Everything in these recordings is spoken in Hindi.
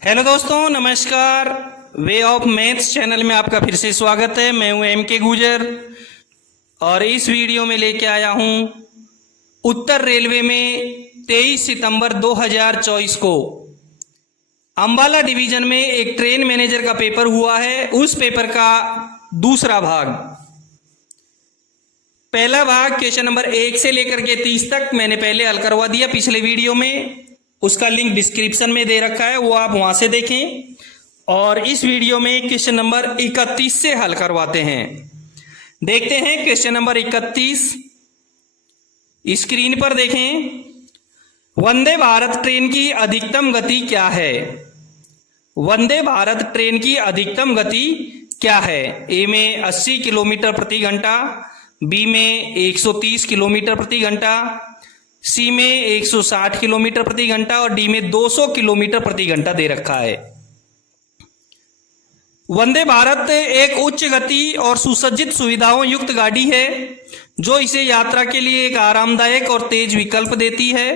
हेलो दोस्तों, नमस्कार। वे ऑफ मैथ्स चैनल में आपका फिर से स्वागत है। मैं हूं एम के गुजर और इस वीडियो में लेके आया हूं उत्तर रेलवे में 23 सितंबर 2024 को अंबाला डिवीजन में एक ट्रेन मैनेजर का पेपर हुआ है। उस पेपर का दूसरा भाग, पहला भाग क्वेश्चन नंबर 1 से लेकर के 30 तक मैंने पहले हल करवा दिया पिछले वीडियो में। उसका लिंक डिस्क्रिप्शन में दे रखा है, वो आप वहां से देखें। और इस वीडियो में क्वेश्चन नंबर 31 से हल करवाते हैं। देखते हैं क्वेश्चन नंबर 31, स्क्रीन पर देखें। वंदे भारत ट्रेन की अधिकतम गति क्या है? वंदे भारत ट्रेन की अधिकतम गति क्या है? ए में 80 किलोमीटर प्रति घंटा, बी में 130 किलोमीटर प्रति घंटा, सी में 160 किलोमीटर प्रति घंटा और डी में 200 किलोमीटर प्रति घंटा दे रखा है। वंदे भारत एक उच्च गति और सुसज्जित सुविधाओं युक्त गाड़ी है जो इसे यात्रा के लिए एक आरामदायक और तेज विकल्प देती है।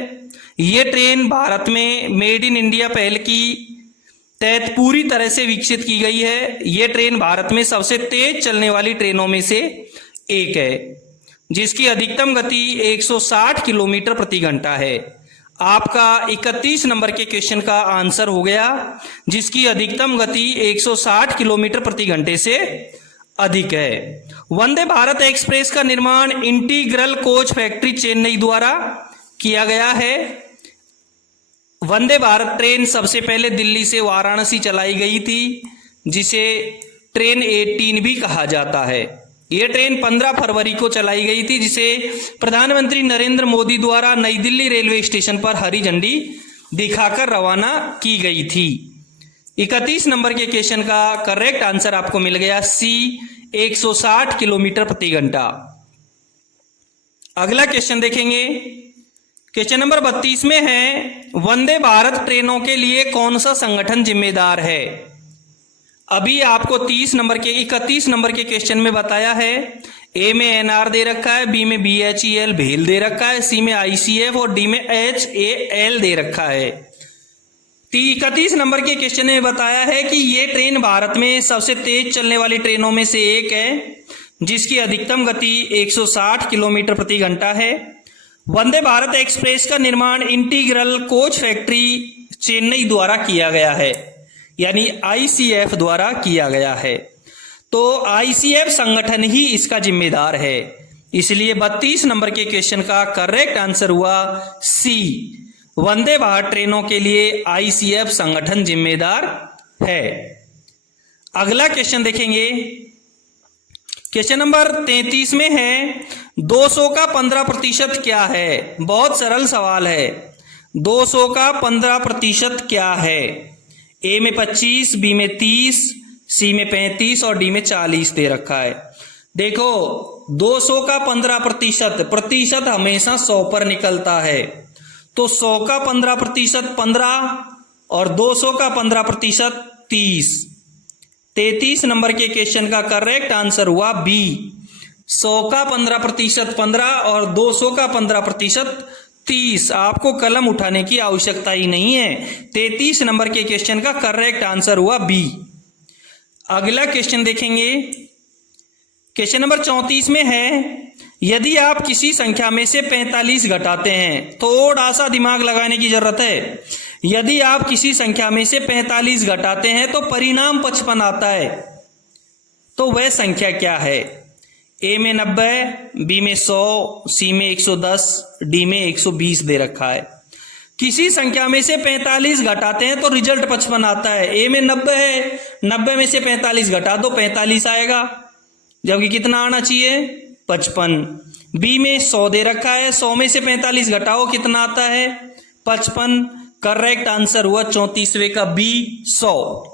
ये ट्रेन भारत में मेड इन इंडिया पहल की तहत पूरी तरह से विकसित की गई है। ये ट्रेन भारत में सबसे तेज चलने वाली ट्रेनों में से एक है जिसकी अधिकतम गति 160 किलोमीटर प्रति घंटा है। आपका 31 नंबर के क्वेश्चन का आंसर हो गया, जिसकी अधिकतम गति 160 किलोमीटर प्रति घंटे से अधिक है। वंदे भारत एक्सप्रेस का निर्माण इंटीग्रल कोच फैक्ट्री चेन्नई द्वारा किया गया है। वंदे भारत ट्रेन सबसे पहले दिल्ली से वाराणसी चलाई गई थी, जिसे ट्रेन 18 भी कहा जाता है। यह ट्रेन 15 फरवरी को चलाई गई थी, जिसे प्रधानमंत्री नरेंद्र मोदी द्वारा नई दिल्ली रेलवे स्टेशन पर हरी झंडी दिखाकर रवाना की गई थी। 31 नंबर के क्वेश्चन का करेक्ट आंसर आपको मिल गया सी, 160 किलोमीटर प्रति घंटा। अगला क्वेश्चन देखेंगे। क्वेश्चन नंबर 32 में है, वंदे भारत ट्रेनों के लिए कौन सा संगठन जिम्मेदार है? अभी आपको 31 नंबर के क्वेश्चन में बताया है। ए में एनआर दे रखा है, बी में बीएचईएल भेल दे रखा है, सी में आईसीएफ और डी में एचएएल दे रखा है। 31 नंबर के क्वेश्चन में बताया है कि ये ट्रेन भारत में सबसे तेज चलने वाली ट्रेनों में से एक है, जिसकी अधिकतम गति 160 किलोमीटर प्रति घंटा है। वंदे भारत एक्सप्रेस का निर्माण इंटीग्रल कोच फैक्ट्री चेन्नई द्वारा किया गया है, यानी आईसीएफ द्वारा किया गया है। तो आईसीएफ संगठन ही इसका जिम्मेदार है, इसलिए 32 नंबर के क्वेश्चन का करेक्ट आंसर हुआ सी, वंदे भारत ट्रेनों के लिए आईसीएफ संगठन जिम्मेदार है। अगला क्वेश्चन देखेंगे। क्वेश्चन नंबर 33 में है, 200 का 15% क्या है? बहुत सरल सवाल है। 200 का 15% क्या है? ए में 25, बी में 30, सी में 35 और डी में 40 दे रखा है। देखो, 200 का 15% हमेशा 100 पर निकलता है, तो 100 का 15% 15 और 200 का 15% 30। 33 नंबर के क्वेश्चन का करेक्ट आंसर हुआ बी, 100 का 15% 15 और 200 का 15% 30। आपको कलम उठाने की आवश्यकता ही नहीं है। 33 नंबर के क्वेश्चन का करेक्ट आंसर हुआ बी। अगला क्वेश्चन देखेंगे। क्वेश्चन नंबर 34 में है, यदि आप किसी संख्या में से 45 घटाते हैं, थोड़ा सा दिमाग लगाने की जरूरत है। यदि आप किसी संख्या में से 45 घटाते हैं तो परिणाम 55 आता है, तो वह संख्या क्या है? ए में 90, बी में 100, सी में 110, डी में 120 दे रखा है। किसी संख्या में से 45 घटाते हैं तो रिजल्ट 55 आता है। ए में 90 है, 90 में से 45 घटा दो 45 आएगा, जबकि कितना आना चाहिए? 55। बी में 100 दे रखा है, 100 में से 45 घटाओ कितना आता है? 55। करेक्ट आंसर हुआ 34वें का बी, 100।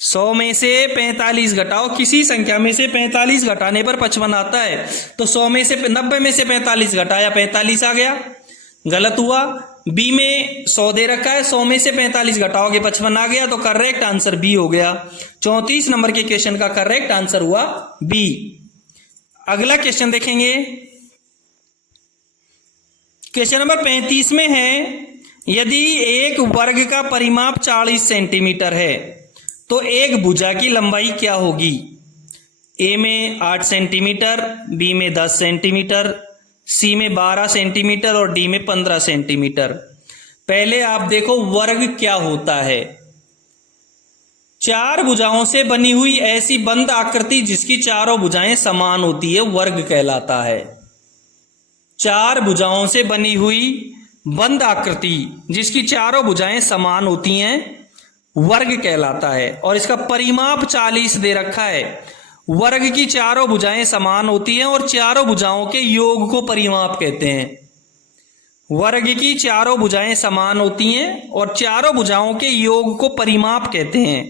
100 में से 45 घटाओ, किसी संख्या में से 45 घटाने पर 55 आता है, तो 100 में से 90 में से 45 घटाया 45 आ गया, गलत हुआ। बी में 100 दे रखा है, 100 में से 45 घटाओगे 55 आ गया, तो करेक्ट आंसर बी हो गया। 34 नंबर के क्वेश्चन का करेक्ट आंसर हुआ बी। अगला क्वेश्चन देखेंगे। क्वेश्चन नंबर 35 में है, यदि एक वर्ग का परिमाप 40 सेंटीमीटर है तो एक भुजा की लंबाई क्या होगी? ए में 8 सेंटीमीटर, बी में 10 सेंटीमीटर, सी में 12 सेंटीमीटर और डी में 15 सेंटीमीटर। पहले आप देखो वर्ग क्या होता है। चार भुजाओं से बनी हुई ऐसी बंद आकृति जिसकी चारों भुजाएं समान होती है वर्ग कहलाता है। चार भुजाओं से बनी हुई बंद आकृति जिसकी चारों भुजाएं समान होती हैं वर्ग कहलाता है। और इसका परिमाप 40 दे रखा है। वर्ग की चारों भुजाएं समान होती हैं और चारों भुजाओं के योग को परिमाप कहते हैं। वर्ग की चारों भुजाएं समान होती हैं और चारों भुजाओं के योग को परिमाप कहते हैं।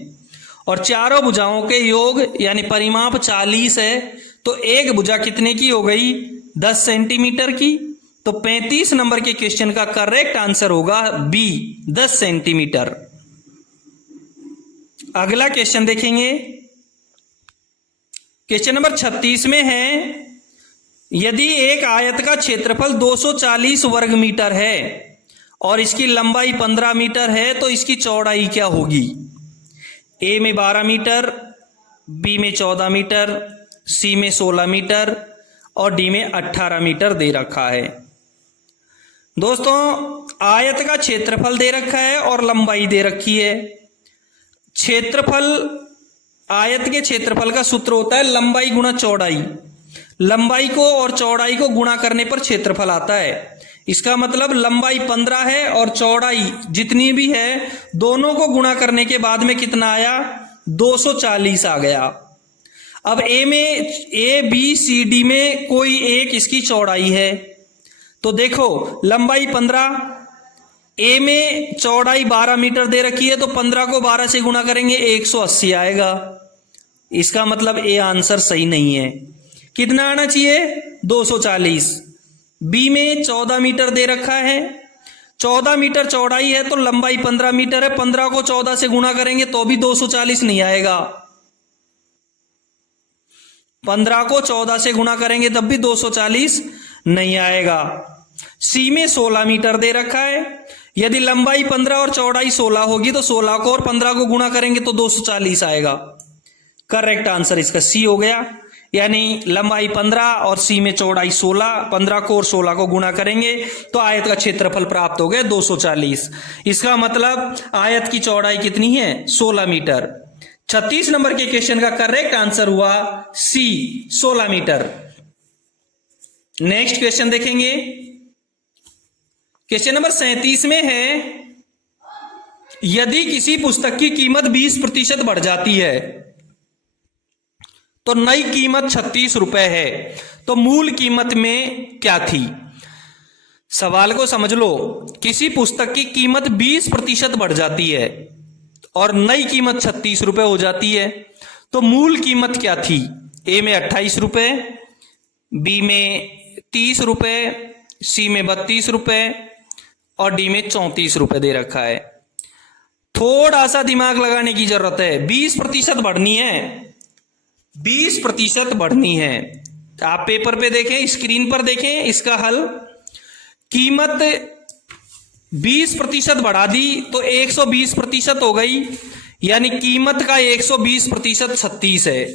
और चारों भुजाओं के योग यानी परिमाप 40 है तो एक भुजा कितने की हो गई? 10 सेंटीमीटर की। तो 35 नंबर के क्वेश्चन का करेक्ट आंसर होगा बी, 10 सेंटीमीटर। अगला क्वेश्चन देखेंगे। क्वेश्चन नंबर 36 में है, यदि एक आयत का क्षेत्रफल 240 वर्ग मीटर है और इसकी लंबाई 15 मीटर है तो इसकी चौड़ाई क्या होगी? ए में 12 मीटर, बी में 14 मीटर, सी में 16 मीटर और डी में 18 मीटर दे रखा है। दोस्तों आयत का क्षेत्रफल दे रखा है और लंबाई दे रखी है। क्षेत्रफल, आयत के क्षेत्रफल का सूत्र होता है लंबाई गुणा चौड़ाई। लंबाई को और चौड़ाई को गुणा करने पर क्षेत्रफल आता है। इसका मतलब लंबाई 15 है और चौड़ाई जितनी भी है दोनों को गुणा करने के बाद में कितना आया? 240 आ गया। अब ए बी सी डी में कोई एक इसकी चौड़ाई है तो देखो लंबाई 15, ए में चौड़ाई 12 मीटर दे रखी है तो 15 को 12 से गुणा करेंगे 180 आएगा। इसका मतलब ए आंसर सही नहीं है। कितना आना चाहिए? 240। बी में 14 मीटर दे रखा है, 14 मीटर चौड़ाई है तो लंबाई 15 मीटर है। 15 को 14 से गुणा करेंगे तो भी 240 नहीं आएगा। 15 को 14 से गुणा करेंगे तब भी 240 नहीं आएगा। सी में 16 मीटर दे रखा है। यदि लंबाई 15 और चौड़ाई 16 होगी तो 16 को और 15 को गुणा करेंगे तो 240 आएगा। करेक्ट आंसर इसका सी हो गया। यानी लंबाई 15 और सी में चौड़ाई 16, 15 को और 16 को गुणा करेंगे तो आयत का क्षेत्रफल प्राप्त हो गया 240। इसका मतलब आयत की चौड़ाई कितनी है? 16 मीटर। 36 नंबर के क्वेश्चन का करेक्ट आंसर हुआ सी, 16 मीटर। नेक्स्ट क्वेश्चन देखेंगे। क्वेश्चन नंबर 37 में है, यदि किसी पुस्तक की कीमत 20% बढ़ जाती है तो नई कीमत 36 रुपए है तो मूल कीमत में क्या थी? सवाल को समझ लो। किसी पुस्तक की कीमत 20% बढ़ जाती है और नई कीमत 36 रुपए हो जाती है तो मूल कीमत क्या थी? ए में 28 रुपए, बी में 30 रुपए, सी में 32 रुपए और डी में 34 रुपए दे रखा है। थोड़ा सा दिमाग लगाने की जरूरत है। 20% बढ़नी है, 20% बढ़नी है। आप पेपर पे देखें, स्क्रीन पर देखें इसका हल। कीमत 20% बढ़ा दी तो 120% हो गई, यानी कीमत का 120% 36 है।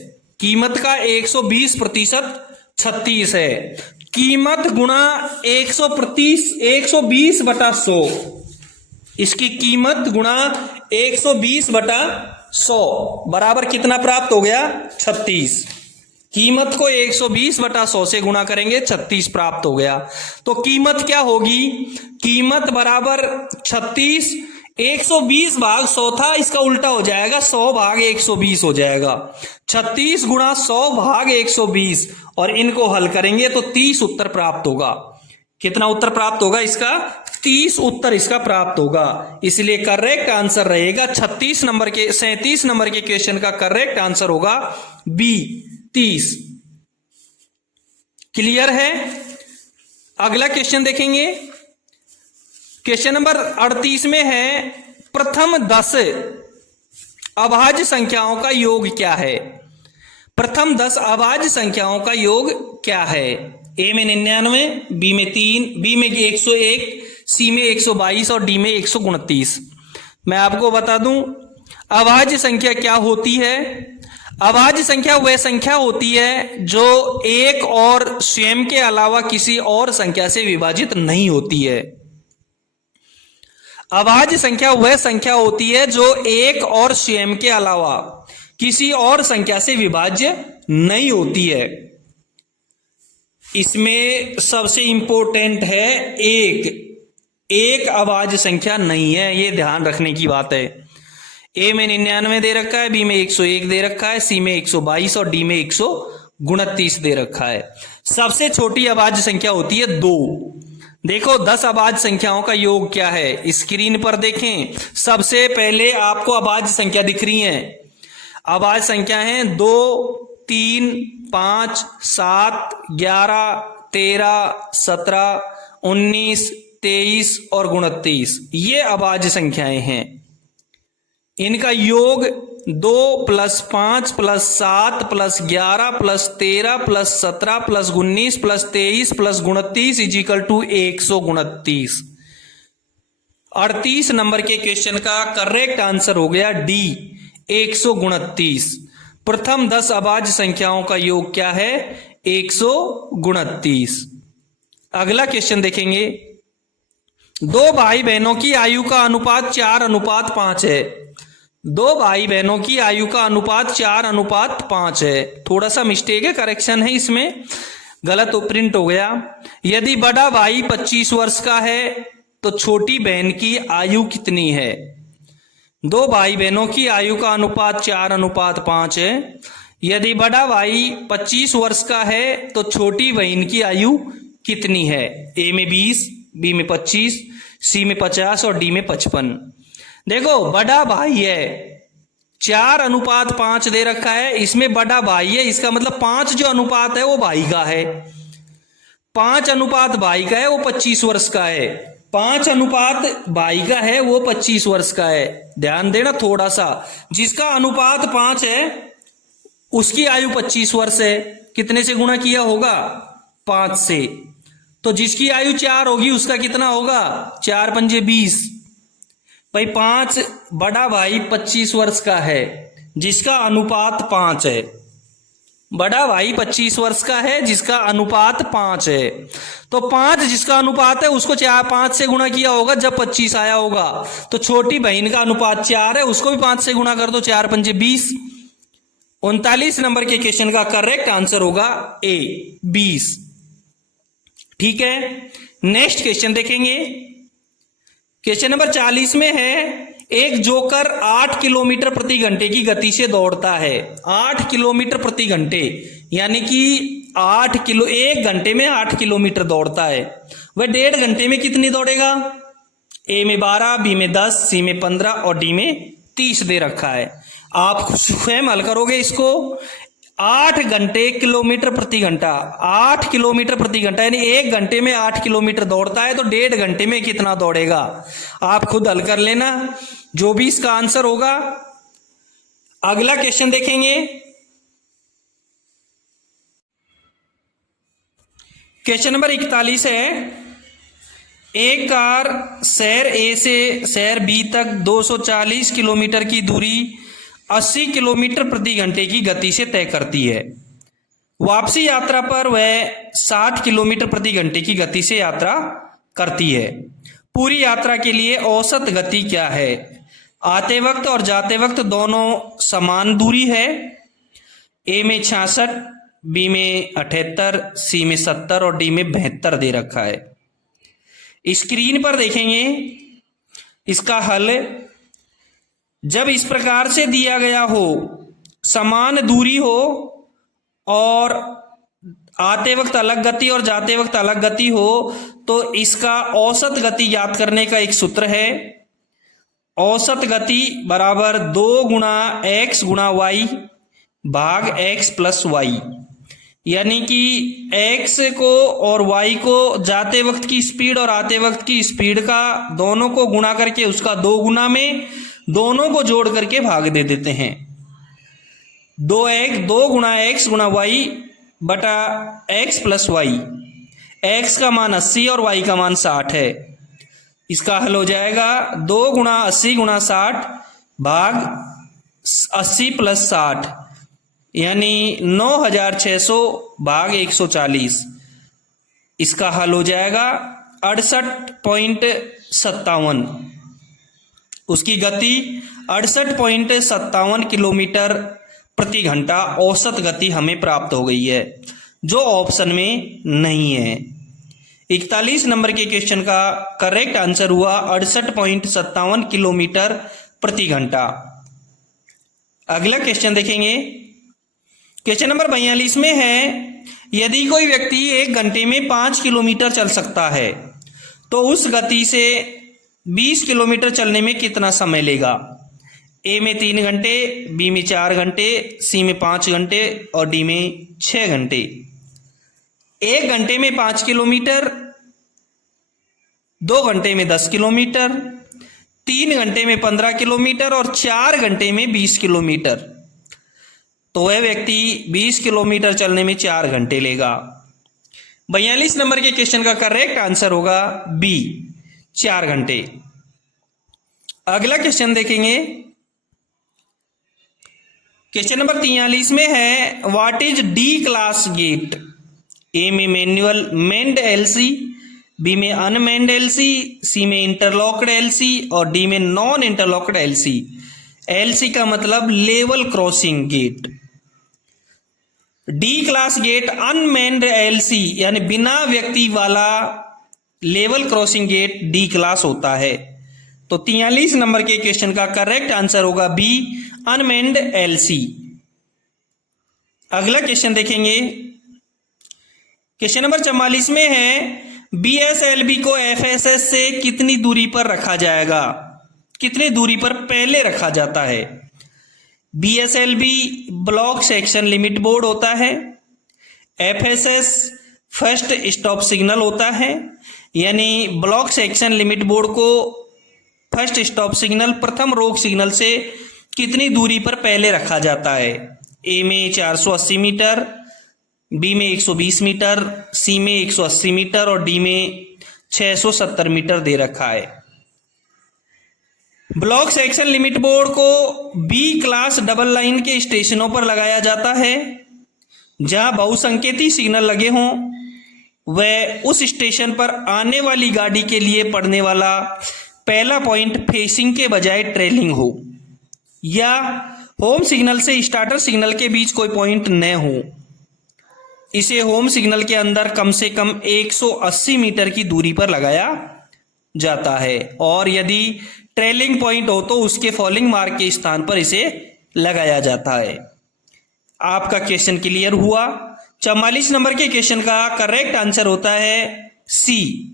कीमत का 120% 36 है। कीमत गुणा 120 बटा 100, इसकी कीमत गुणा 120 बटा 100 बराबर कितना प्राप्त हो गया? 36। कीमत को 120 बटा 100 से गुणा करेंगे 36 प्राप्त हो गया। तो कीमत क्या होगी? कीमत बराबर 36, 120 भाग 100 था, इसका उल्टा हो जाएगा, 100 भाग 120 हो जाएगा। 36 गुणा 100 भाग 120 और इनको हल करेंगे तो 30 उत्तर प्राप्त होगा। कितना उत्तर प्राप्त होगा इसका? 30 उत्तर इसका प्राप्त होगा। इसलिए करेक्ट आंसर रहेगा 37 नंबर के क्वेश्चन का करेक्ट आंसर होगा बी, 30। क्लियर है? अगला क्वेश्चन देखेंगे। क्वेश्चन नंबर 38 में है, प्रथम 10 अभाज्य संख्याओं का योग क्या है? प्रथम 10 अभाज्य संख्याओं का योग क्या है? ए में 99, बी में 3, बी में 101, सी सी में 122 और डी में 129। मैं आपको बता दूं अभाज्य संख्या क्या होती है। अभाज्य संख्या वह संख्या होती है जो एक और स्वयं के अलावा किसी और संख्या से विभाजित नहीं होती है। अभाज्य संख्या वह संख्या होती है जो एक और स्वयं के अलावा किसी और संख्या से विभाज्य नहीं होती है। इसमें सबसे इंपॉर्टेंट है एक अभाज्य संख्या नहीं है, ये ध्यान रखने की बात है। ए में 99 दे रखा है, बी में 101 दे रखा है, सी में 122 और डी में 129 दे रखा है। सबसे छोटी अभाज्य संख्या होती है 2। देखो 10 अभाज्य संख्याओं का योग क्या है, स्क्रीन पर देखें। सबसे पहले आपको अभाज्य संख्या दिख रही है। अभाज्य संख्या है 2, 3, 5, 7, 11, 13, 17, 19, 23 और 29। ये अभाज्य संख्याएं हैं। इनका योग 2 + 5 + 7 + 11 + 13 + 17 + 19 + 23 + 29 = 129। 38 नंबर के क्वेश्चन का करेक्ट आंसर हो गया डी, 129। प्रथम 10 अभाज्य संख्याओं का योग क्या है, 129। अगला क्वेश्चन देखेंगे। 2 भाई बहनों की आयु का अनुपात 4:5 है। 2 भाई बहनों की आयु का अनुपात 4:5 है। थोड़ा सा मिस्टेक है, करेक्शन है इसमें, गलत प्रिंट हो गया। यदि बड़ा भाई 25 वर्ष का है तो छोटी बहन की आयु कितनी है। 2 भाई बहनों की आयु का अनुपात 4:5 है। यदि बड़ा भाई 25 वर्ष का है तो छोटी बहन की आयु कितनी है। ए में 20, बी में 25, सी में 50 और डी में 55। देखो बड़ा भाई है, 4:5 दे रखा है, इसमें बड़ा भाई है, इसका मतलब 5 जो अनुपात है वो भाई का है। 5 अनुपात भाई का है, वो 25 वर्ष का है। 5 अनुपात भाई का है, वो 25 वर्ष का है। ध्यान देना थोड़ा सा, जिसका अनुपात 5 है उसकी आयु 25 वर्ष है। कितने से गुणा किया होगा, 5 से। तो जिसकी आयु 4 होगी उसका कितना होगा, 4 पंजे 20। भाई 5 बड़ा भाई 25 वर्ष का है जिसका अनुपात 5 है। बड़ा भाई 25 वर्ष का है जिसका अनुपात 5 है। तो 5 जिसका अनुपात है उसको 5 से गुणा किया होगा जब 25 आया होगा। तो छोटी बहन का अनुपात 4 है, उसको भी 5 से गुणा कर दो, 4 पंजे 20। 39 नंबर के क्वेश्चन का करेक्ट आंसर होगा ए, 20। ठीक है, नेक्स्ट क्वेश्चन देखेंगे। क्वेश्चन नंबर 40 में है, एक जोकर 8 किलोमीटर प्रति घंटे की गति से दौड़ता है। 8 किलोमीटर प्रति घंटे यानी कि 1 घंटे में 8 किलोमीटर दौड़ता है। वह 1.5 घंटे में कितनी दौड़ेगा। ए में 12, बी में 10, सी में 15 और डी में 30 दे रखा है। आप स्वयं हल करोगे इसको। 8 घंटे किलोमीटर प्रति घंटा, 8 किलोमीटर प्रति घंटा यानी 1 घंटे में 8 किलोमीटर दौड़ता है, तो 1.5 घंटे में कितना दौड़ेगा। आप खुद हल कर लेना जो भी इसका आंसर होगा। अगला क्वेश्चन देखेंगे। क्वेश्चन नंबर 41 है, एक कार शहर ए से शहर बी तक 240 किलोमीटर की दूरी 80 किलोमीटर प्रति घंटे की गति से तय करती है। वापसी यात्रा पर वह 60 किलोमीटर प्रति घंटे की गति से यात्रा करती है। पूरी यात्रा के लिए औसत गति क्या है। आते वक्त और जाते वक्त दोनों समान दूरी है। ए में 66, बी में 78, सी में 70 और डी में 72 दे रखा है। स्क्रीन पर देखेंगे इसका हल। जब इस प्रकार से दिया गया हो, समान दूरी हो और आते वक्त अलग गति और जाते वक्त अलग गति हो, तो इसका औसत गति ज्ञात करने का एक सूत्र है। औसत गति बराबर 2 गुणा x गुणा y भाग x प्लस y। यानी कि x को और y को जाते वक्त की स्पीड और आते वक्त की स्पीड का दोनों को गुणा करके उसका 2 गुना में दोनों को जोड़ करके भाग दे देते हैं। 2 गुणा x गुणा y बटा x प्लस y। x का मान 80 और y का मान 60 है। इसका हल हो जाएगा 2 गुणा 80 गुणा 60 भाग 80 प्लस 60 यानी 9600 भाग 140। इसका हल हो जाएगा 68.57। उसकी गति 68.57 किलोमीटर प्रति घंटा औसत गति हमें प्राप्त हो गई है, जो ऑप्शन में नहीं है। 41 नंबर के क्वेश्चन का करेक्ट आंसर हुआ 68.57 किलोमीटर प्रति घंटा। अगला क्वेश्चन देखेंगे। क्वेश्चन नंबर 42 में है, यदि कोई व्यक्ति 1 घंटे में 5 किलोमीटर चल सकता है तो उस गति से 20 किलोमीटर चलने में कितना समय लेगा? ए में 3 घंटे, बी में 4 घंटे, सी में 5 घंटे और डी में 6 घंटे। 1 घंटे में 5 किलोमीटर, 2 घंटे में 10 किलोमीटर, 3 घंटे में 15 किलोमीटर और 4 घंटे में 20 किलोमीटर। तो वह व्यक्ति 20 किलोमीटर चलने में 4 घंटे लेगा। 42 नंबर के क्वेश्चन का करेक्ट आंसर होगा बी, 4 घंटे। अगला क्वेश्चन देखेंगे। क्वेश्चन नंबर 43 में है, what is D class gate? A में मैनुअल मेन्ड एलसी, बी में अनमेन्ड एलसी, सी में इंटरलॉक्ड एलसी और डी में नॉन इंटरलॉक्ड एलसी। एलसी का मतलब level crossing gate. D class gate unmanned LC यानी बिना व्यक्ति वाला level crossing gate D class होता है। तो 43 नंबर के क्वेश्चन का करेक्ट आंसर होगा बी, अनमेन्ड एलसी। अगला क्वेश्चन देखेंगे। क्वेश्चन नंबर 44 में है, बीएसएलवी को एफएसएस से कितनी दूरी पर रखा जाएगा? कितनी दूरी पर पहले रखा जाता है? बीएसएलवी ब्लॉक सेक्शन लिमिट बोर्ड होता है, एफएसएस फर्स्ट स्टॉप सिग्नल होता है, यानी ब्लॉक सेक्शन लिमिट बोर्ड को फर्स्ट स्टॉप सिग्नल प्रथम रोक सिग्नल से कितनी दूरी पर पहले रखा जाता है? ए में 480 मीटर, बी में 120 मीटर, सी में 180 मीटर और डी में 670 मीटर दे रखा है। ब्लॉक सेक्शन लिमिट बोर्ड को बी क्लास डबल लाइन के स्टेशनों पर लगाया जाता है जहां बहुसंकेती सिग्नल लगे हों। वह उस स्टेशन पर आने वाली गाड़ी के लिए पड़ने वाला पहला पॉइंट फेसिंग के बजाय ट्रेलिंग हो, या होम सिग्नल से स्टार्टर सिग्नल के बीच कोई पॉइंट न हो। इसे होम सिग्नल के अंदर कम से कम 180 मीटर की दूरी पर लगाया जाता है और यदि ट्रेलिंग पॉइंट हो तो उसके फॉलिंग मार्क के स्थान पर इसे लगाया जाता है। आपका क्वेश्चन क्लियर हुआ। 44 नंबर के क्वेश्चन का करेक्ट आंसर होता है सी,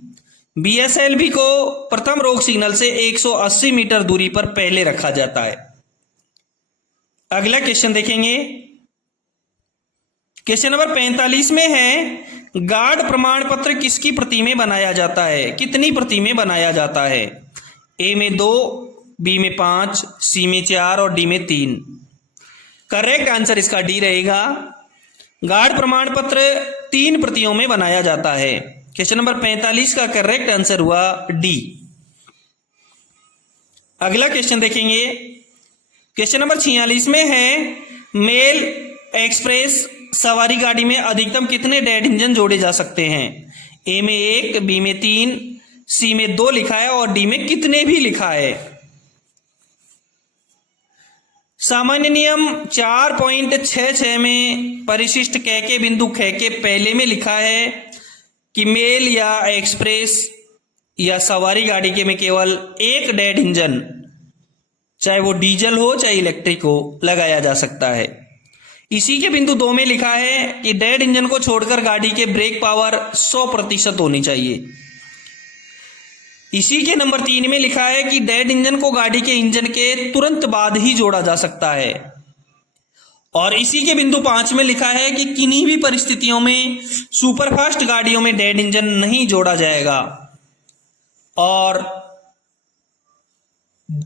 बीएसएलवी को प्रथम रोक सिग्नल से 180 मीटर दूरी पर पहले रखा जाता है। अगला क्वेश्चन देखेंगे। क्वेश्चन नंबर 45 में है, गार्ड प्रमाण पत्र किसकी प्रति में बनाया जाता है? कितनी प्रति में बनाया जाता है? ए में 2, बी में 5, सी में 4 और डी में 3। करेक्ट आंसर इसका डी रहेगा। गार्ड प्रमाण पत्र 3 प्रतियों में बनाया जाता है। क्वेश्चन नंबर 45 का करेक्ट आंसर हुआ डी। अगला क्वेश्चन देखेंगे। क्वेश्चन नंबर 46 में है, मेल एक्सप्रेस सवारी गाड़ी में अधिकतम कितने डेड इंजन जोड़े जा सकते हैं? ए में 1, बी में 3, सी में 2 लिखा है और डी में कितने भी लिखा है। सामान्य नियम 4.66 में परिशिष्ट क के बिंदु ख के पहले में लिखा है कि मेल या एक्सप्रेस या सवारी गाड़ी के में केवल एक डेड इंजन, चाहे वो डीजल हो चाहे इलेक्ट्रिक हो, लगाया जा सकता है। इसी के बिंदु 2 में लिखा है कि डेड इंजन को छोड़कर गाड़ी के ब्रेक पावर 100% होनी चाहिए। इसी के नंबर 3 में लिखा है कि डेड इंजन को गाड़ी के इंजन के तुरंत बाद ही जोड़ा जा सकता है। और इसी के बिंदु 5 में लिखा है कि किन्हीं भी परिस्थितियों में सुपरफास्ट गाड़ियों में डेड इंजन नहीं जोड़ा जाएगा। और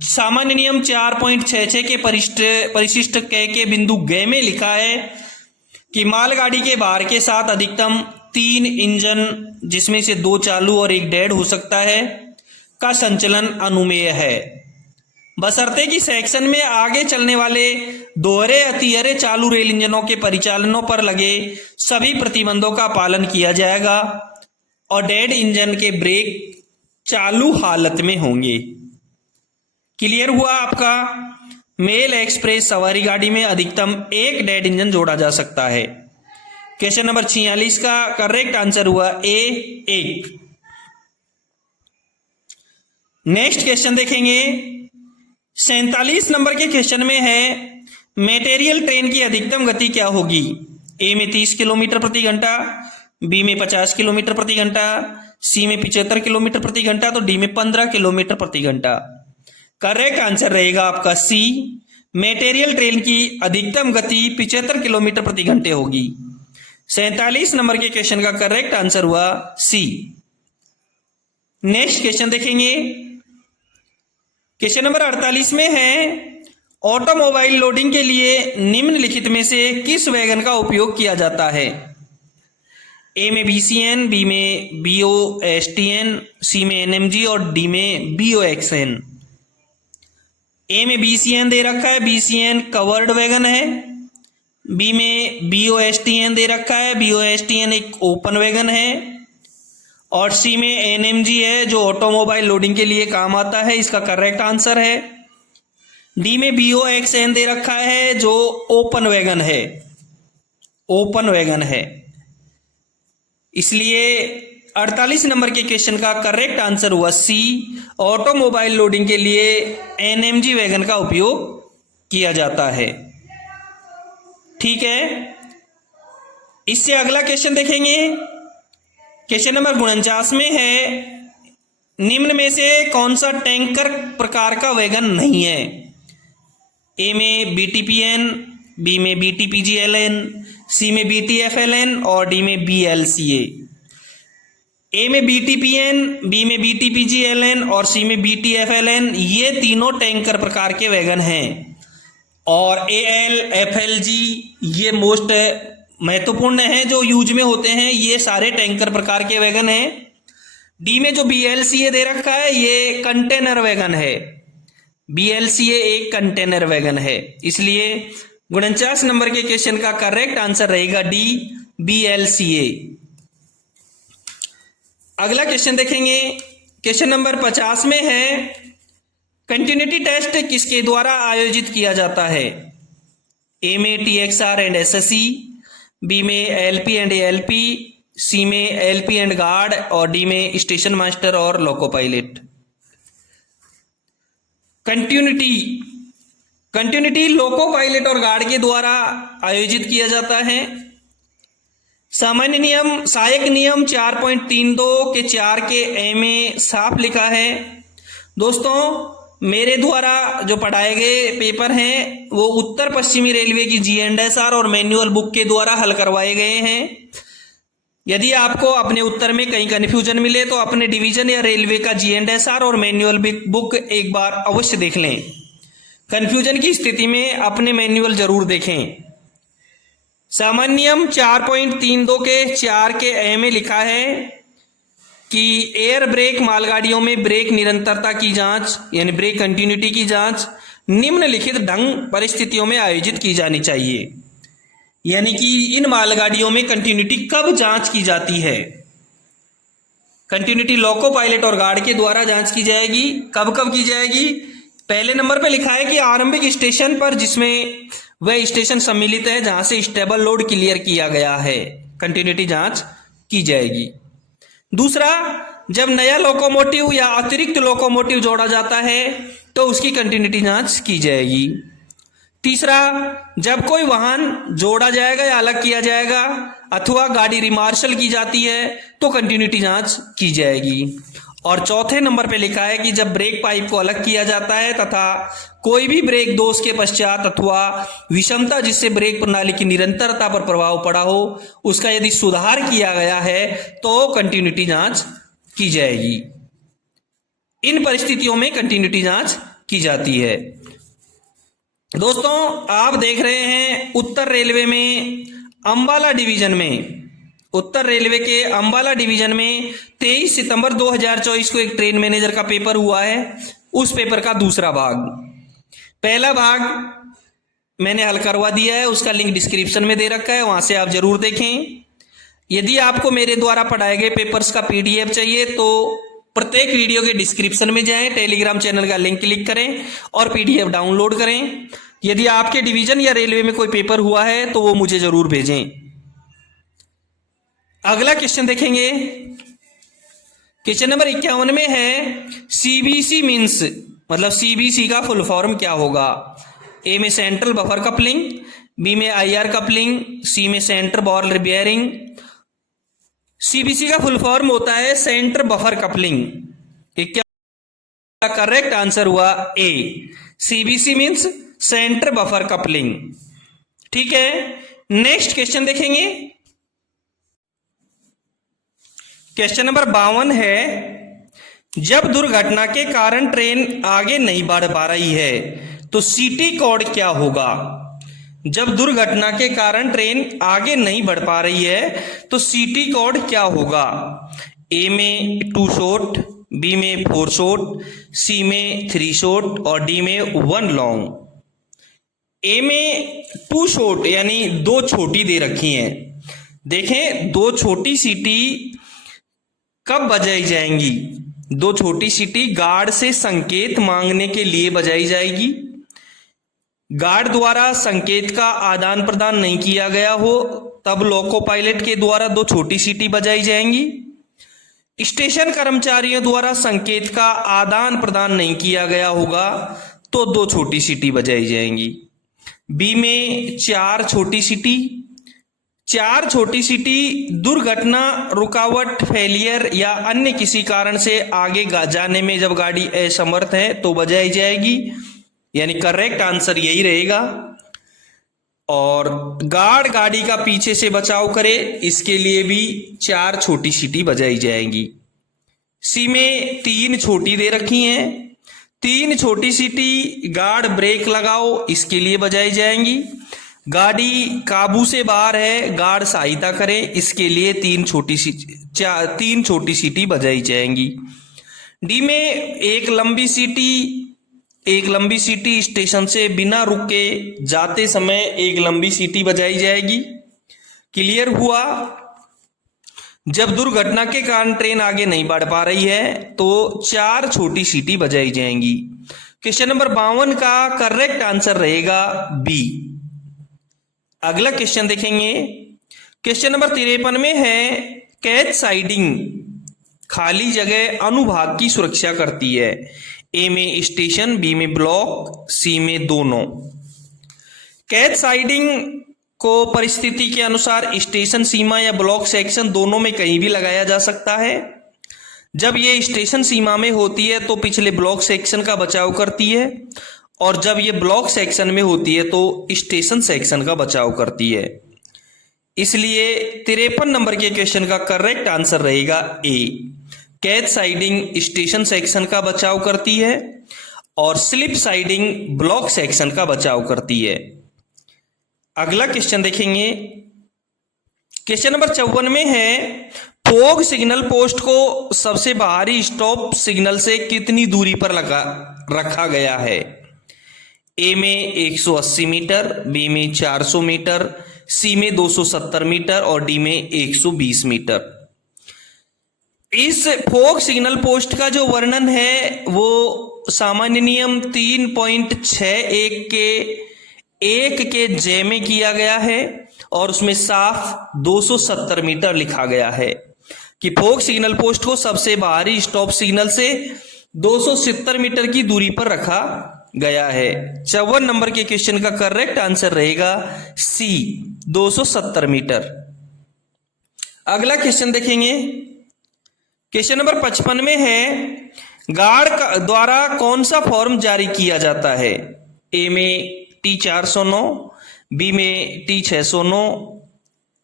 सामान्य नियम 4.66 के परिशिष्ट क के बिंदु ग में लिखा है कि मालगाड़ी के भार के साथ अधिकतम 3 इंजन, जिसमें से 2 चालू और 1 डेड हो सकता है। का संचालन अनुमेय है, बशर्ते कि सेक्शन में आगे चलने वाले दोहरे अतिहरे चालू रेल इंजनों के परिचालनों पर लगे सभी प्रतिबंधों का पालन किया जाएगा और डेड इंजन के ब्रेक चालू हालत में होंगे। क्लियर हुआ आपका? मेल एक्सप्रेस सवारी गाड़ी में अधिकतम एक डेड इंजन जोड़ा जा सकता है। क्वेश्चन नंबर 46 का करेक्ट आंसर हुआ ए 1। नेक्स्ट क्वेश्चन देखेंगे। 47 नंबर के क्वेश्चन में है मेटेरियल ट्रेन की अधिकतम गति क्या होगी? ए में 30 किलोमीटर प्रति घंटा, बी में 50 किलोमीटर प्रति घंटा, सी में 75 किलोमीटर प्रति घंटा, तो डी में 15 किलोमीटर प्रति घंटा। करेक्ट आंसर रहेगा आपका सी, मेटेरियल ट्रेन की अधिकतम गति 75 किलोमीटर प्रति घंटे होगी। 47 नंबर के क्वेश्चन का करेक्ट आंसर हुआ सी। नेक्स्ट क्वेश्चन देखेंगे। क्वेश्चन नंबर 48 में है ऑटोमोबाइल लोडिंग के लिए निम्नलिखित में से किस वैगन का उपयोग किया जाता है? ए में BCN, बी में BOSTN, सी में NMG और डी में BOXN। ए में BCN दे रखा है, BCN कवर्ड वैगन है। बी में BOSTN दे रखा है, BOSTN एक ओपन वैगन है। और सी में NMG है जो ऑटोमोबाइल लोडिंग के लिए काम आता है, इसका करेक्ट आंसर है। डी में BOXN दे रखा है जो ओपन वैगन है, ओपन वैगन है। इसलिए 48 नंबर के क्वेश्चन का करेक्ट आंसर हुआ सी, ऑटोमोबाइल लोडिंग के लिए NMG वैगन का उपयोग किया जाता है। ठीक है, इससे अगला क्वेश्चन देखेंगे। क्वेश्चन नंबर 49 में है निम्न में से कौन सा टैंकर प्रकार का वैगन नहीं है? ए में BTPN, बी में BTPGLN, सी में BTFLN और डी में BLCA। ए में BTPN, बी में BTPGLN और सी में BTFLN, ये तीनों टैंकर प्रकार के वैगन हैं। और AL, FLG ये मोस्ट महत्वपूर्ण है जो यूज में होते हैं, ये सारे टैंकर प्रकार के वैगन हैं। डी में जो BLCA दे रखा है ये कंटेनर वैगन है, BLCA एक कंटेनर वैगन है। इसलिए 49 नंबर के क्वेश्चन का करेक्ट आंसर रहेगा डी, BLCA। अगला क्वेश्चन देखेंगे। क्वेश्चन नंबर 50 में है कंटिन्यूटी टेस्ट किसके द्वारा आयोजित किया जाता है? ए में TXR एंड SSE, बी में LP एंड ALP, सी में LP एंड गार्ड और डी में स्टेशन मास्टर और loco pilot. Continuity loco pilot और गार्ड के द्वारा आयोजित किया जाता है। सामान्य नियम सहायक नियम 4.32 के 4 के ए में साफ लिखा है। दोस्तों मेरे द्वारा जो पढ़ाए गए पेपर हैं वो उत्तर पश्चिमी रेलवे की GNSR और मैनुअल बुक के द्वारा हल करवाए गए हैं। यदि आपको अपने उत्तर में कहीं कन्फ्यूजन मिले तो अपने डिवीजन या रेलवे का GNSR और मैनुअल बुक एक बार अवश्य देख लें। कन्फ्यूजन की स्थिति में अपने मैनुअल जरूर देखें। सामान्य नियम 4.32 के 4 के ए में लिखा है कि एयर ब्रेक मालगाड़ियों में ब्रेक निरंतरता की जांच यानी ब्रेक कंटिन्यूटी की जांच निम्नलिखित ढंग परिस्थितियों में आयोजित की जानी चाहिए। यानी कि इन मालगाड़ियों में कंटिन्यूटी कब जांच की जाती है? कंटिन्यूटी लोको पायलट और गार्ड के द्वारा जांच की जाएगी। कब कब की जाएगी? पहले नंबर पे लिखा है कि आरंभिक स्टेशन पर जिसमें वह स्टेशन सम्मिलित है जहां से स्टेबल लोड क्लियर किया गया है, कंटिन्यूटी जांच की जाएगी। दूसरा, जब नया लोकोमोटिव या अतिरिक्त लोकोमोटिव जोड़ा जाता है तो उसकी कंटिन्यूटी जांच की जाएगी। तीसरा, जब कोई वाहन जोड़ा जाएगा या अलग किया जाएगा अथवा गाड़ी रिमार्शल की जाती है तो कंटिन्यूटी जांच की जाएगी। और चौथे नंबर पे लिखा है कि जब ब्रेक पाइप को अलग किया जाता है तथा कोई भी ब्रेक दोष के पश्चात अथवा विषमता जिससे ब्रेक प्रणाली की निरंतरता पर प्रभाव पड़ा हो उसका यदि सुधार किया गया है तो कंटिन्यूटी जांच की जाएगी। इन परिस्थितियों में कंटिन्यूटी जांच की जाती है। दोस्तों आप देख रहे हैं उत्तर रेलवे में अंबाला डिवीजन में उत्तर रेलवे के अंबाला डिवीजन में 23 सितंबर 2024 को एक ट्रेन मैनेजर का पेपर हुआ है। उस पेपर का दूसरा भाग, पहला भाग मैंने हल करवा दिया है, उसका लिंक डिस्क्रिप्शन में दे रखा है, वहां से आप जरूर देखें। यदि आपको मेरे द्वारा पढ़ाए गए पेपर्स का पीडीएफ चाहिए तो प्रत्येक वीडियो के डिस्क्रिप्शन में जाएं, टेलीग्राम चैनल का लिंक क्लिक करें और पीडीएफ डाउनलोड करें। यदि आपके डिवीजन या रेलवे में कोई पेपर हुआ है तो वो मुझे जरूर भेजें। अगला क्वेश्चन देखेंगे, क्वेश्चन नंबर 51 में है सीबीसी मीन्स, मतलब सीबीसी का फुल फॉर्म क्या होगा। ए में सेंट्रल बफर कपलिंग, बी में आईआर कपलिंग, सी में सेंटर बॉल बेयरिंग। सीबीसी का फुल फॉर्म होता है सेंटर बफर कपलिंग। क्या करेक्ट आंसर हुआ A, CBC means centre buffer coupling. ठीक है, नेक्स्ट क्वेश्चन देखेंगे, क्वेश्चन नंबर 52 है, जब दुर्घटना के कारण ट्रेन आगे नहीं बढ़ पा रही है तो सीटी कोड क्या होगा। जब दुर्घटना के कारण ट्रेन आगे नहीं बढ़ पा रही है तो सीटी कोड क्या होगा। ए में 2 शॉर्ट, बी में 4 शॉर्ट, सी में 3 शॉर्ट और डी में 1 लॉन्ग। ए में 2 शॉर्ट यानी 2 छोटी दे रखी हैं। देखें 2 छोटी सीटी कब बजाई जाएंगी। 2 छोटी सीटी गार्ड से संकेत मांगने के लिए बजाई जाएगी। गार्ड द्वारा संकेत का आदान प्रदान नहीं किया गया हो तब लोको पायलट के द्वारा 2 छोटी सीटी बजाई जाएंगी। स्टेशन कर्मचारियों द्वारा संकेत का आदान प्रदान नहीं किया गया होगा तो 2 छोटी सीटी बजाई जाएंगी। बी में 4 छोटी सीटी। 4 छोटी सीटी दुर्घटना, रुकावट, फेलियर या अन्य किसी कारण से आगे जाने में जब गाड़ी असमर्थ है तो बजाई जाएगी, यानी करेक्ट आंसर यही रहेगा। और गार्ड गाड़ी का पीछे से बचाव करे इसके लिए भी 4 छोटी सीटी बजाई जाएंगी। सी में 3 छोटी दे रखी हैं। 3 छोटी सीटी गार्ड ब्रेक लगाओ इसके लिए बजाई जाएंगी। गाड़ी काबू से बाहर है, गार्ड सहायता करे इसके लिए 3 छोटी सीटी बजाई जाएंगी। डी में एक लंबी सीटी स्टेशन से बिना रुके जाते समय एक लंबी सीटी बजाई जाएगी। क्लियर हुआ। जब दुर्घटना के कारण ट्रेन आगे नहीं बढ़ पा रही है तो 4 छोटी सीटी बजाई जाएंगी। क्वेश्चन नंबर 52 का करेक्ट आंसर रहेगा बी। अगला क्वेश्चन देखेंगे, क्वेश्चन नंबर 53 में है कैच साइडिंग खाली जगह अनुभाग की सुरक्षा करती है। ए में स्टेशन, बी में ब्लॉक, सी में दोनों। कैच साइडिंग को परिस्थिति के अनुसार स्टेशन सीमा या ब्लॉक सेक्शन दोनों में कहीं भी लगाया जा सकता है। जब ये स्टेशन सीमा में होती है तो पिछले ब्लॉक सेक्शन का बचाव करती है और जब ये ब्लॉक सेक्शन में होती है तो स्टेशन सेक्शन का बचाव करती है। इसलिए 53 नंबर के क्वेश्चन का करेक्ट आंसर रहेगा ए। कैच साइडिंग स्टेशन सेक्शन का बचाव करती है और स्लिप साइडिंग ब्लॉक सेक्शन का बचाव करती है। अगला क्वेश्चन देखेंगे, क्वेश्चन नंबर 54 में है फोग सिग्नल पोस्ट को सबसे बाहरी स्टॉप सिग्नल से कितनी दूरी पर रखा गया है। ए में 180 मीटर, बी में 400 मीटर, सी में 270 मीटर और डी में 120 मीटर। इस फोग सिग्नल पोस्ट का जो वर्णन है वो सामान्य नियम 3.61 के 1 के जय में किया गया है और उसमें साफ 270 मीटर लिखा गया है कि फोग सिग्नल पोस्ट को सबसे बाहरी स्टॉप सिग्नल से 270 मीटर की दूरी पर रखा गया है। 54 नंबर के क्वेश्चन का करेक्ट आंसर रहेगा सी, 270 मीटर। अगला क्वेश्चन देखेंगे, क्वेश्चन नंबर 55 में है गार्ड द्वारा कौन सा फॉर्म जारी किया जाता है। ए में T409, बी में T609,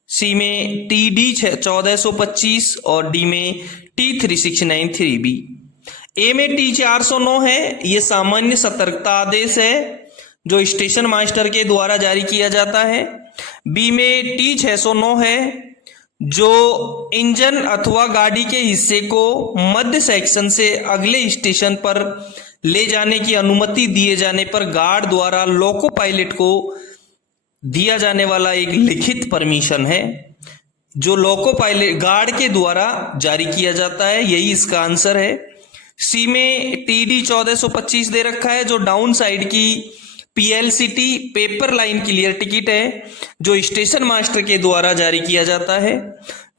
सी में TD 1425 और डी में T3693B। ए में T409 है, यह सामान्य सतर्कता आदेश है जो स्टेशन मास्टर के द्वारा जारी किया जाता है। बी में T609 है जो इंजन अथवा गाड़ी के हिस्से को मध्य सेक्शन से अगले स्टेशन पर ले जाने की अनुमति दिए जाने पर गार्ड द्वारा लोको पायलट को दिया जाने वाला एक लिखित परमिशन है, जो लोको पायलट गार्ड के द्वारा जारी किया जाता है। यही इसका आंसर है। सी में TD 1425 दे रखा है, जो डाउन साइड की PLCT paper line clear ticket है, जो स्टेशन मास्टर के द्वारा जारी किया जाता है।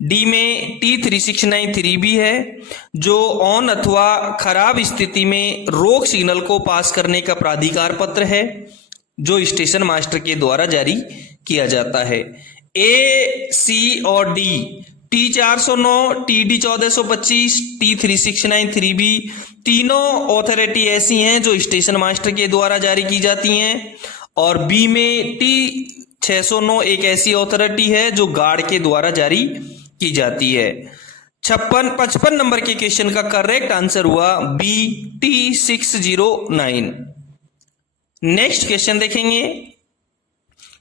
डी में T3693B है, जो ऑन अथवा खराब स्थिति में रोक सिग्नल को पास करने का प्राधिकार पत्र है, जो स्टेशन मास्टर के द्वारा जारी किया जाता है। A, C और D T409, TD 1425, T3693B तीनों ऑथोरिटी ऐसी हैं जो स्टेशन मास्टर के द्वारा जारी की जाती हैं, और बी में T609 एक ऐसी ऑथोरिटी है जो गार्ड के द्वारा जारी की जाती है। 55 नंबर के क्वेश्चन का करेक्ट आंसर हुआ बी T609। नेक्स्ट क्वेश्चन देखेंगे।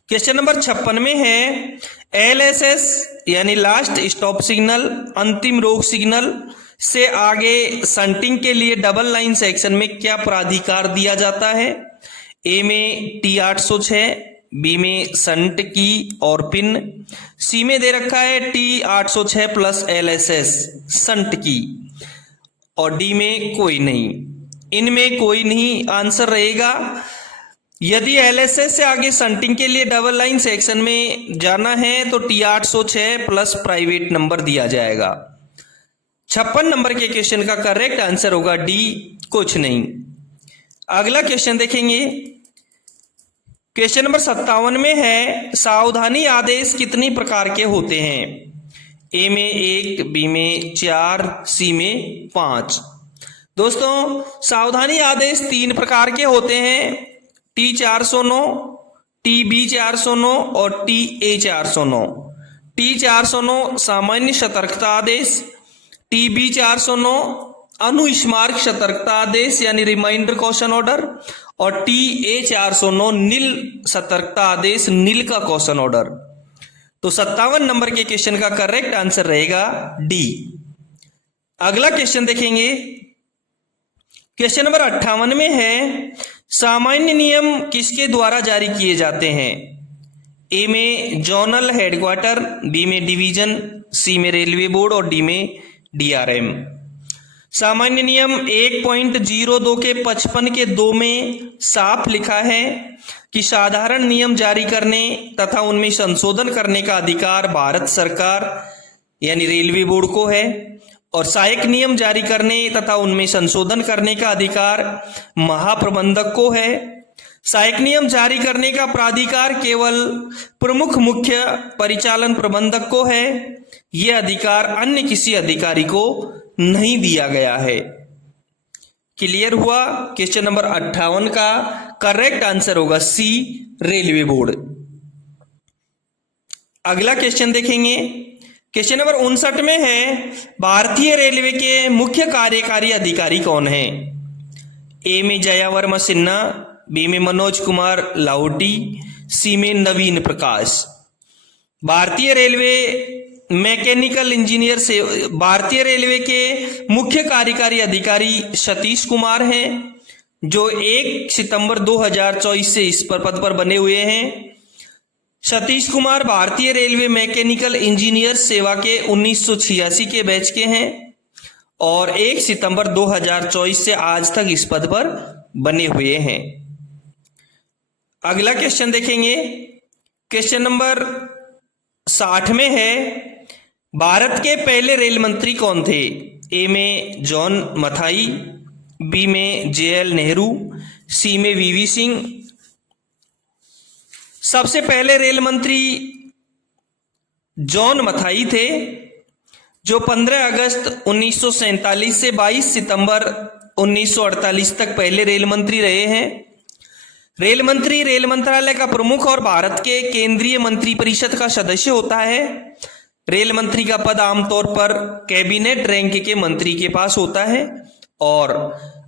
क्वेश्चन नंबर 56 में है LSS यानी लास्ट स्टॉप सिग्नल, अंतिम रोक सिग्नल से आगे संटिंग के लिए डबल लाइन सेक्शन में क्या प्राधिकार दिया जाता है? ए में T806, बी में संट की और पिन, सी में दे रखा है T806 प्लस LSS संट की, और डी में कोई नहीं। इनमें कोई नहीं आंसर रहेगा। यदि LSS से आगे संटिंग के लिए डबल लाइन सेक्शन में जाना है तो T806 प्लस प्राइवेट नंबर दिया जाएगा। 56 नंबर के क्वेश्चन का करेक्ट आंसर होगा डी, कुछ नहीं। अगला क्वेश्चन देखेंगे। क्वेश्चन नंबर 57 में है सावधानी आदेश कितनी प्रकार के होते हैं? ए में 1, बी में 4, सी में 5। दोस्तों सावधानी आदेश 3 प्रकार के होते हैं, T409, TB409 और TA409। T409 सामान्य सतर्कता आदेश, TB409 अनुस्मारक सतर्कता आदेश यानी रिमाइंडर कॉशन ऑर्डर, और TA409 नील सतर्कता आदेश, नील का कॉशन ऑर्डर। तो 57 नंबर के क्वेश्चन का करेक्ट आंसर रहेगा डी। अगला क्वेश्चन देखेंगे। क्वेश्चन नंबर 58 में है सामान्य नियम किसके द्वारा जारी किए जाते हैं? ए में जोनल हेडक्वार्टर, बी में डिवीजन, सी में रेलवे बोर्ड और डी में DRM। सामान्य नियम 1.02 के 55 के 2 में साफ लिखा है कि साधारण नियम जारी करने तथा उनमें संशोधन करने का अधिकार भारत सरकार यानी रेलवे बोर्ड को है, और सहायक नियम जारी करने तथा उनमें संशोधन करने का अधिकार महाप्रबंधक को है। सहायक नियम जारी करने का प्राधिकार केवल प्रमुख मुख्य परिचालन प्रबंधक को है। यह अधिकार अन्य किसी अधिकारी को नहीं दिया गया है। क्लियर हुआ? क्वेश्चन नंबर 58 का करेक्ट आंसर होगा सी, रेलवे बोर्ड। अगला क्वेश्चन देखेंगे। क्वेश्चन नंबर 59 में है भारतीय रेलवे के मुख्य कार्यकारी अधिकारी कौन है? ए में जया वर्मा सिन्हा, बी में मनोज कुमार लाहौटी, सी में नवीन प्रकाश। भारतीय रेलवे मैकेनिकल इंजीनियर से भारतीय रेलवे के मुख्य कार्यकारी अधिकारी सतीश कुमार हैं, जो 1 सितंबर 2024 से इस पद पर बने हुए हैं। सतीश कुमार भारतीय रेलवे मैकेनिकल इंजीनियर सेवा के 1986 के बैच के हैं और 1 सितंबर 2024 से आज तक इस पद पर बने हुए हैं। अगला क्वेश्चन देखेंगे। क्वेश्चन नंबर 60 में है भारत के पहले रेल मंत्री कौन थे? ए में जॉन मथाई, बी में JL नेहरू, सी में VV सिंह। सबसे पहले रेल मंत्री जॉन मथाई थे, जो 15 अगस्त 1947 से 22 सितंबर 1948 तक पहले रेल मंत्री रहे हैं। रेल मंत्री रेल मंत्रालय का प्रमुख और भारत के केंद्रीय मंत्री परिषद का सदस्य होता है। रेल मंत्री का पद आमतौर पर कैबिनेट रैंक के मंत्री के पास होता है और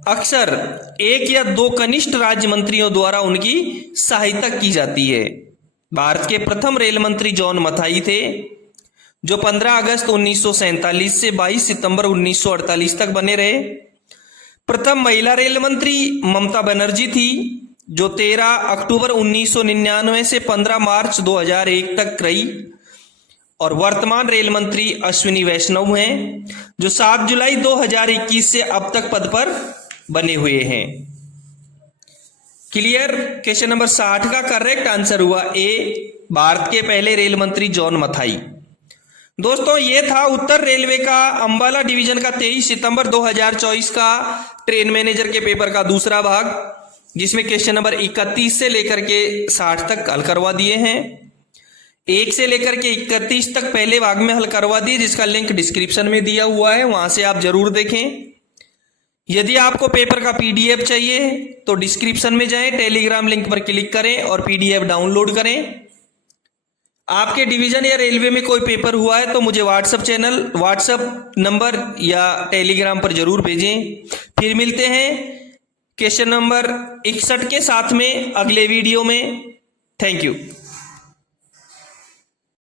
अक्सर 1 या 2 कनिष्ठ राज्य मंत्रियों द्वारा उनकी सहायता की जाती है। भारत के प्रथम रेल मंत्री जॉन मथाई थे। जो 15 अगस्त 1947 से 22 सितंबर 1948 तक बने रहे। प्रथम महिला रेल मंत्री ममता बनर्जी थी, जो 13 अक्टूबर 1999 से 15 मार्च 2001 तक रही। और वर्तमान रेल मंत्री अश्विनी वैष्णव हैं, जो 7 जुलाई 2021 से अब तक पद पर बने हुए हैं। क्लियर। क्वेश्चन नंबर 60 का करेक्ट आंसर हुआ ए, भारत के पहले रेल मंत्री जॉन मथाई। दोस्तों ये था उत्तर रेलवे का अंबाला डिवीजन का 23 सितंबर 2024 का ट्रेन मैनेजर के पेपर का दूसरा भाग, जिसमें क्वेश्चन नंबर 31 से लेकर के 60 तक हल करवा दिए हैं। 1 से लेकर के 31 तक पहले भाग में हल करवा दिए, जिसका लिंक डिस्क्रिप्शन में दिया हुआ है, वहां से आप जरूर देखें। यदि आपको पेपर का पीडीएफ चाहिए तो डिस्क्रिप्शन में जाएं, टेलीग्राम लिंक पर क्लिक करें और पीडीएफ डाउनलोड करें। आपके डिवीजन या रेलवे में कोई पेपर हुआ है तो मुझे व्हाट्सएप नंबर या टेलीग्राम पर जरूर भेजें। फिर मिलते हैं क्वेश्चन नंबर 61 के साथ में अगले वीडियो में। Thank you.